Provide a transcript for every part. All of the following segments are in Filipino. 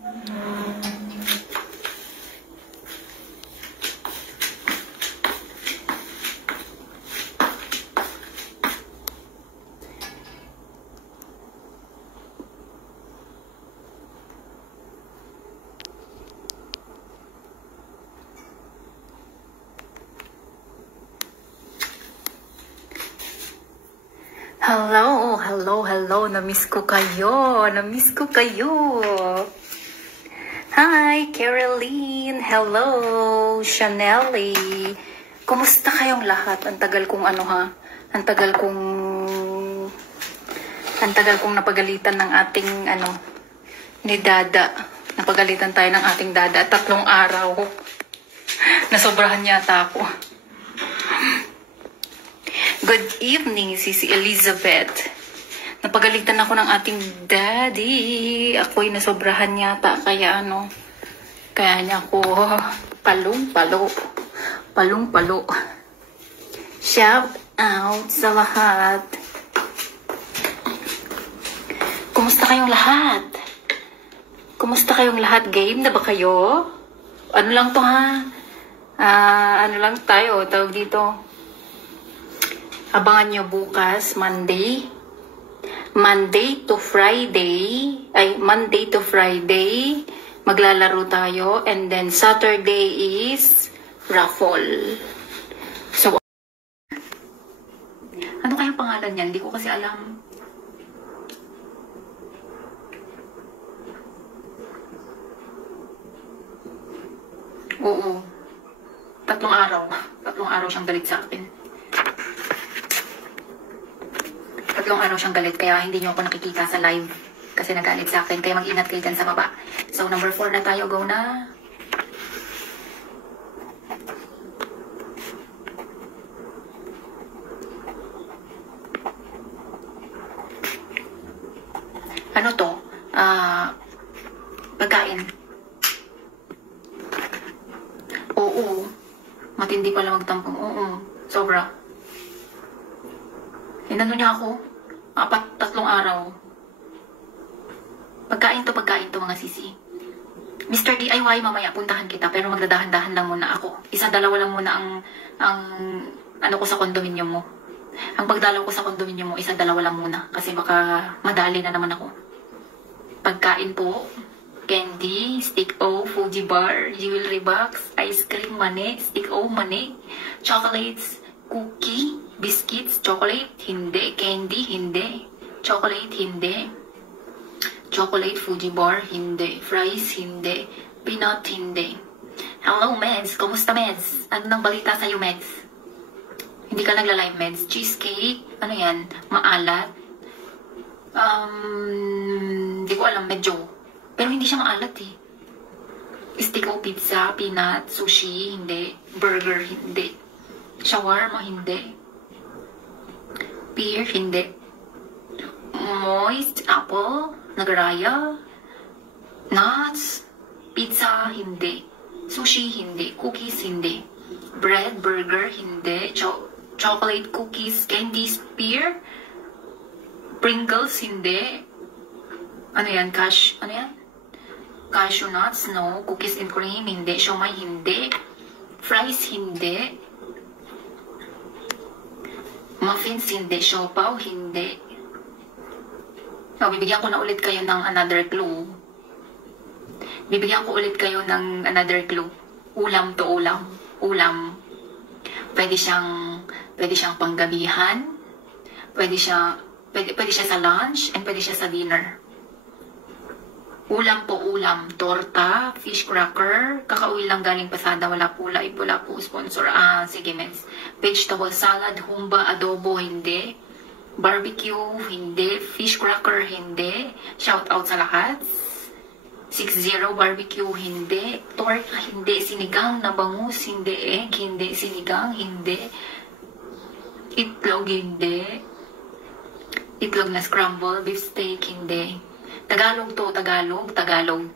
Hello. Namiss ko kayo. Hi, Caroline. Hello, Chanelly. Kumusta kayong lahat? Ang tagal kong Ang tagal kong napagalitan ng ating ni Dada. Napagalitan tayo ng ating Dada. 3 araw. Nasobrahan yata ako. Good evening, Sisi Elizabeth. Napagalitan ako ng ating daddy. Ako'y nasobrahan yata. Kaya kaya niya ako palong-palo. Shout out sa lahat. Kumusta kayong lahat? Game na ba kayo? Ano lang to ha? Ano lang tayo? Tawag dito. Abangan nyo bukas, Monday to Friday, maglalaro tayo. And then Saturday is raffle. So, ano kayang pangalan niyan? Hindi ko kasi alam. Oo. 3 araw. 3 araw siyang galit sa akin. 3 araw siyang galit, kaya hindi niyo ako nakikita sa live kasi nagalit sa akin. Kaya mag-ingat kayo dyan sa baba. So, number 4 na tayo. Go na. Ano to? Pagkain. Oo. Matindi pala magtampong. Oo. Sobra. Inano niya ako? 3 araw. Pagkain to mga sisi. Mr. DIY, mamaya puntahan kita, pero magdadahan-dahan lang muna ako. 1-2 lang muna ang ano ko sa kondominium mo. Ang pagdalaw ko sa kondominium mo, 1-2 lang muna. Kasi baka madali na naman ako. Pagkain po, candy, stick O, Fuji bar, jewelry box, ice cream, money, stick O, money, chocolates, cookie, biscuits, chocolate, hindi, candy, hindi, chocolate, hindi, chocolate, Fuji bar, hindi, fries, hindi, peanut, hindi. Hello, Meds. Kumusta, Meds? Ano nang balita sa'yo, Meds? Hindi ka nagla-live, Meds. Cheesecake, ano yan? Maalat? Hindi ko alam, medyo. Pero hindi siya maalat eh. Stick O, pizza, peanut, sushi, hindi, burger, hindi. Shawarma, hindi. Pear, hindi. Moist apple, nagaraya. Nuts, pizza, hindi. Sushi, hindi. Cookies, hindi. Bread, burger, hindi. Chocolate, cookies, candies, pear. Pringles, hindi. Ano yan? Ano yan? Cashew nuts, no. Cookies and cream, hindi. Siomai, hindi. Fries, hindi. Muffins, hindi. Siopaw, hindi. So, bibigyan ko na ulit kayo ng another clue. Ulam to ulam. Ulam. Pwede siyang panggabihan. Pwede siya sa lunch, and pwede siya sa dinner. Ulam po ulam. Torta, fish cracker, kakauwi lang galing pasada, wala po live, wala po sponsor. Sige, Mens. Vegetable salad, humba, adobo, hindi. Barbecue, hindi. Fish cracker, hindi. Shout out sa lahat. 60 barbecue, hindi. Torta, hindi. Sinigang na bangus, hindi. Egg, hindi. Sinigang, hindi. Itlog, hindi. Itlog na scramble, beef steak, hindi. Tagalog to, Tagalog.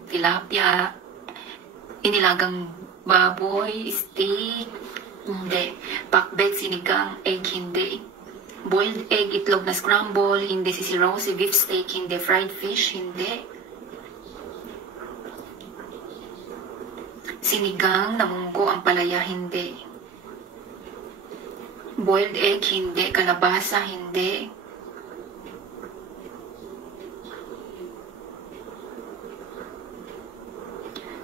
Tilapia, inilagang baboy, steak, hindi. Pakbet, sinigang, egg, hindi. Boiled egg, itlog na scramble, hindi. Sisi rose, beef steak, hindi. Fried fish, hindi. Sinigang na munggo ang palaya, hindi. Boiled egg, hindi. Kalabasa, hindi.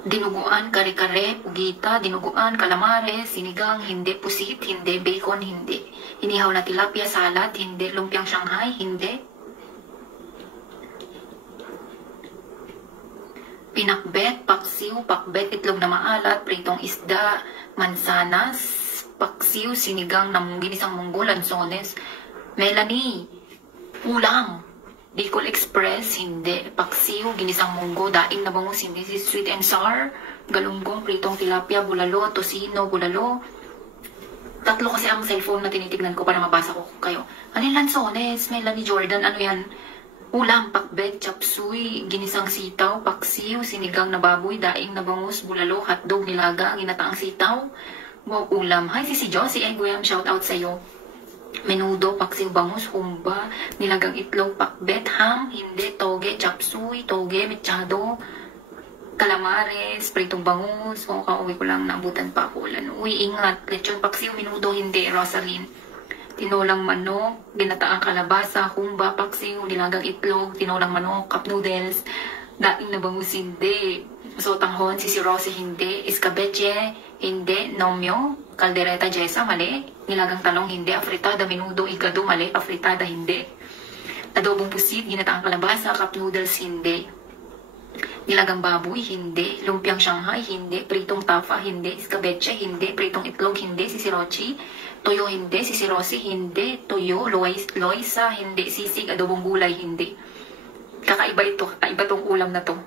Dinuguan, kare-kare, pugita, dinuguan, kalamares, sinigang, hindi. Pusit, hindi. Bacon, hindi. Inihaw na tilapia, salad, hindi. Lumpiang Shanghai, hindi. Pinakbet, paksiw, pakbet, itlog na maalat, pritong isda, mansanas, paksiw, sinigang na ginisang munggo, lansones. Melanie, ulam. Bicol Express, hindi. Paksiw, ginisang munggo, daing na bangus, hindi. Si sweet and sour, galunggong, pritong tilapia, bulalo, tosino, bulalo. Tatlo kasi ang cellphone na tinitignan ko para mabasa ko kayo. Ano yung lansones? Melanie Jordan, ano yan? Ulam, pakbet, chapsuy, ginisang sitaw, paksiw, sinigang na baboy, daing na bangus, bulalo, hotdog, nilaga, ginataang sitaw. Wow, ulam. Hi, si Josie Eguem, shout out sa'yo. Menudo, paksiw, bangus, humba, nilagang itlog, pakbet, ham, hindi, toge, chapsuy, toge, mechado, calamares, pritong bangus. O, kauwi ko lang, naabutan pa ako ulan. Uy, ingat, lechon, paksiw, menudo, hindi, Rosaline. Tinolang manok, ginataang kalabasa, humba, paksiw, nilagang itlog, tinolang manok, cup noodles, daing na bangus, hindi. Sotanghon, si Rosie, hindi. Escabeche, hindi. Nomyo, caldereta, jesa, mali. Nilagang talong, hindi. Afritada, menudo, igado, mali. Afritada, hindi. Adobong pusit, ginataang kalabasa, cup noodles, hindi. Nilagang baboy, hindi. Lumpiang Shanghai, hindi. Pritong tafa, hindi. Escabeche, hindi. Pritong itlog, hindi. Sisirochi, toyo, hindi. Sisirosi, hindi. Toyo, loisa, hindi. Sisig, adobong gulay, hindi. Kakaiba ito. Kakaiba tong ulam na to.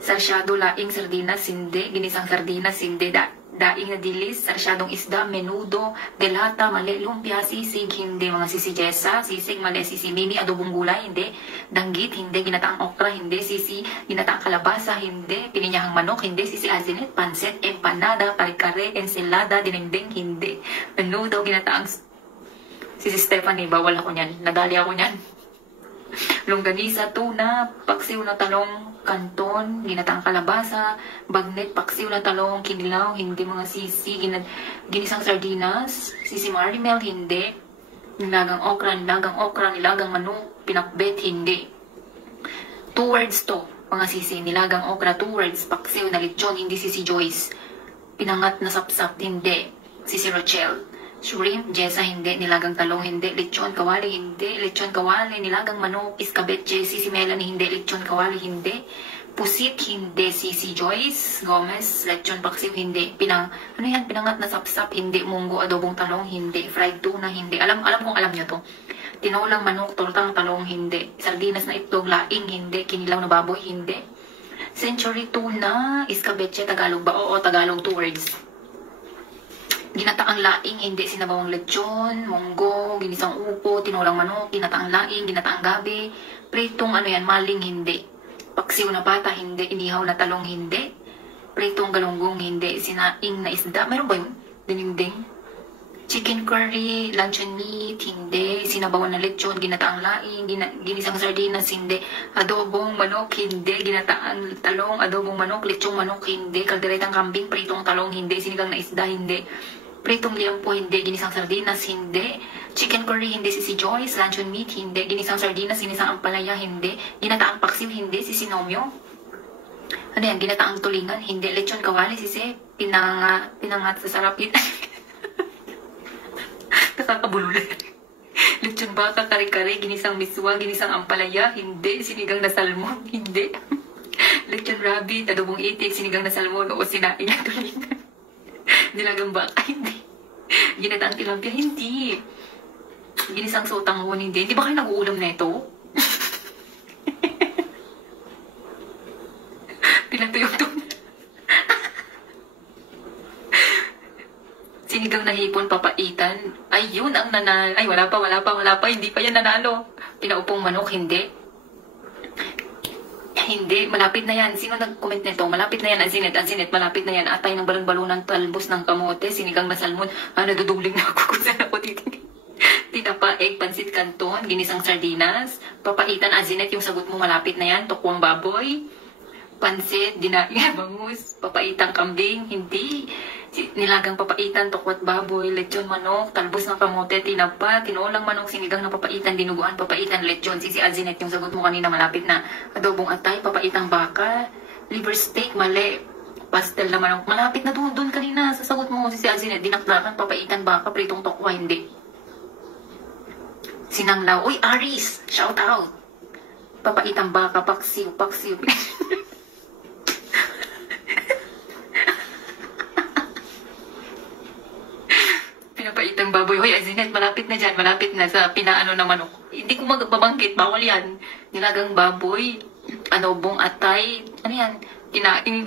Sarsyado, laing, sardinas, hindi. Ginisang sardinas, hindi. Daing na dilis, sarsyadong isda, menudo, delata, mali. Lumpia, sisig, hindi. Mga sisi jesa, sisig, mali. Sisi mini, adobong gulay, hindi. Danggit, hindi. Ginataang okra, hindi. Sisi, ginataang kalabasa, hindi. Pininyahang manok, hindi. Sisi azinet, pansit, empanada, kare-kare, ensilada, dinengdeng, hindi. Menudo, ginataang... Sisi Stephanie, bawal ako niyan. Nadali ako niyan. Longganisa, tuna, paksiw na talong, kanton, ginataang kalabasa, bagnet, paksiw na talong, kinilaw, hindi. Mga sisi, ginisang sardinas, sisi marimel, hindi. Nilagang okra, nilagang manok, pinakbet, hindi. 2 words to, mga sisi, nilagang okra, 2 words, paksiw na lechon, hindi. Sisi Joyce, pinangat na sapsap, hindi. Sisi Rochelle, shrimp, jesa, hindi. Nilagang talong, hindi. Lechon, kawali, hindi. Lechon, kawali. Nilagang manok, iskabetche. Sisi Melanie, hindi. Lechon, kawali, hindi. Pusit, hindi. Sisi Joyce Gomez, lechon, paksiw, hindi. Ano yan? Pinangat na sapsap, hindi. Munggo, adobong talong, hindi. Fried tuna, hindi. Alam kong alam nyo to. Tinolang manok, tortang talong, hindi. Sardinas na itlog, laing, hindi. Kinilaw na baboy, hindi. Century tuna, iskabetche, Tagalog ba? Oo, Tagalog, 2 words. Ginataang laing, hindi. Sinabawang lechon, munggo, ginisang upo, tinolang manok, ginataang laing, ginataang gabi, pritong ano yan, maling, hindi. Paksiw na bata, hindi. Inihaw na talong, hindi. Pritong galunggong, hindi. Sinaing na isda, meron ba yun? Dininding. Chicken curry, luncheon meat, hindi. Sinabawan na lechon, ginataang laing, ginisang sardinas, hindi. Adobong manok, hindi. Ginataang talong, adobong manok, lechong manok, hindi. Kalderetang kambing, pritong talong, hindi. Sinigang na isda, hindi. Pritong liampo, hindi. Ginisang sardinas, hindi. Chicken curry, hindi. Sisi Joyce, luncheon meat, hindi. Ginisang sardinas, ginisang ampalaya, hindi. Ginataang paksiw, hindi. Sisi Nomyo. Ano yan? Ginataang tulingan, hindi. Lechon kawali, sisi. Pinangat sa sarapit. Nakakabulol. Lechon baka, kare-kare, ginisang miswa, ginisang ampalaya, hindi. Sinigang na salmon, hindi. Lechon rabbit, adobong itik, sinigang na salmon, o sinaing na tulingan. Nilagang baka, hindi. Ginataang tilapia, hindi. Ginisang sotanghon, hindi. Hindi ba kayo nag-uulam na ito? Pinatuyog to. Sinigang na hipon, papaitan. Ay, yun ang nanalo. Ay, wala pa. Hindi pa yan nanalo. Pinaupong manok, hindi. Hindi, malapit na yan. Sino nag-comment nito? Malapit na yan. Ansinet, malapit na yan. Atay ng balon-balunan, talbos ng kamote, sinigang na salmon. Nadudubling na ako kung saan ako titigil. Tinapa, egg, pansit canton, ginisang sardinas, papaitan, ansinet, yung sagot mo malapit na yan. Tukwang baboy, pansit, dinaing bangus, papaitang kambing, hindi. Nilagang papaitan, tokwat baboy, lechon manok, talbos ng kamote, tinapa, tinulang manok, sinigang na papaitan, dinuguan, papaitan, lechon, sisi azinet, yung sagot mo kanina malapit na, adobong atay, papaitang baka, liver steak, mali, pastel na manok, malapit na doon kanina, sa sagot mo, sisi azinet, dinakdakan, papaitan baka, pritong tokwa, hindi. Sinanglaw, uy, Aris, shout out, papaitang baka, paksiw, pinapaitang baboy. Hoy, Azinet, malapit na dyan. Malapit na sa pinaano na manok. Hindi ko magbabangkit. Bawal yan. Nilagang baboy. Adobong atay. Ano yan? Kinaing.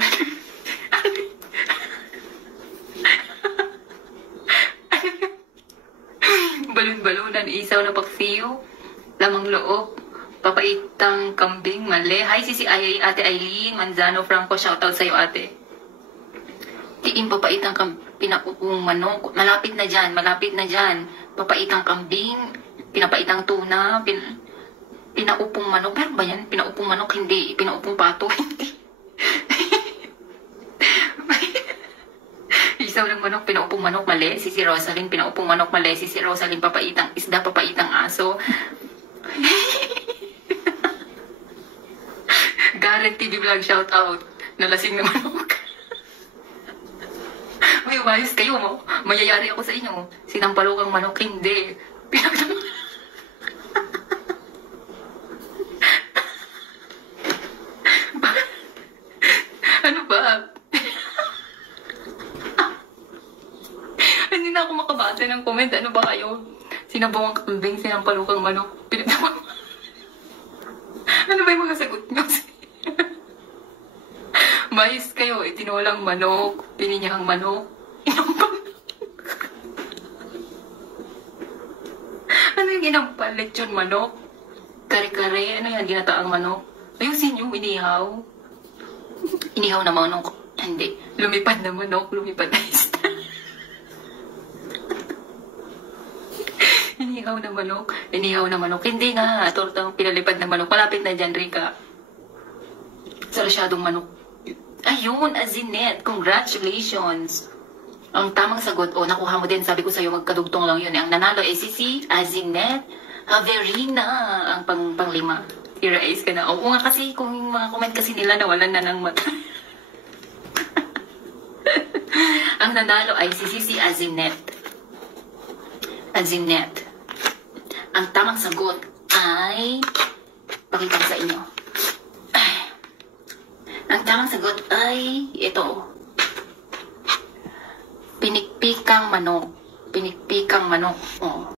Balon-balunan. Isaw na paksiyo. Lamang loob. Papaitang kambing. Mali. Hi, sisi Ate Eileen Manzano Franco. Shoutout sa'yo, ate. Tiim papaitang pinaupong manok. Malapit na dyan. Papaitang kambing, pinapaitang tuna, pinaupong manok. Meron ba yan? Pinaupong manok, hindi. Pinaupong pato, hindi. Isaw ng manok, pinaupong manok, mali. Sisi Rosaline, pinaupong manok, mali. Sisi Rosaline, papaitang isda, papaitang aso. Garrett TV Vlog, shout out. Nalasing na manok. May umayos kayo mo. Mayayari ako sa inyo. Sinampalukang manok, hindi. Ano ba? Hindi na ako makabasa ng comment. Ano ba kayo? Sinabawang kambing, sinampalukang manok. Ano ba yung mga sagot nyo? Mais kayo, itinulang manok, pininyahang manok, inampal. Ano yung inampal? Lechon manok? Kare-kare? Ano yan? Ginataang manok? Ayusin yung inihaw. Inihaw na manok. Hindi. Lumipad na manok, lumipad na isda. Inihaw na manok. Hindi nga. Tortang pinalipad na manok. Malapit na dyan, Rika. Sarasyadong manok. Ayun, Azinet, congratulations. Ang tamang sagot, nakuha mo din, sabi ko sa'yo, magkadugtong lang yun. Ang nanalo ay si Azinet Haverina, ang panglima. I-raise ka na. Oo nga kasi, kung yung mga comment kasi nila nawalan na ng mata. Ang nanalo ay si Azinet. Ang tamang sagot ay, pakita ko sa inyo. Ang tamang sagot ay ito. Pinikpikang manok. Oo.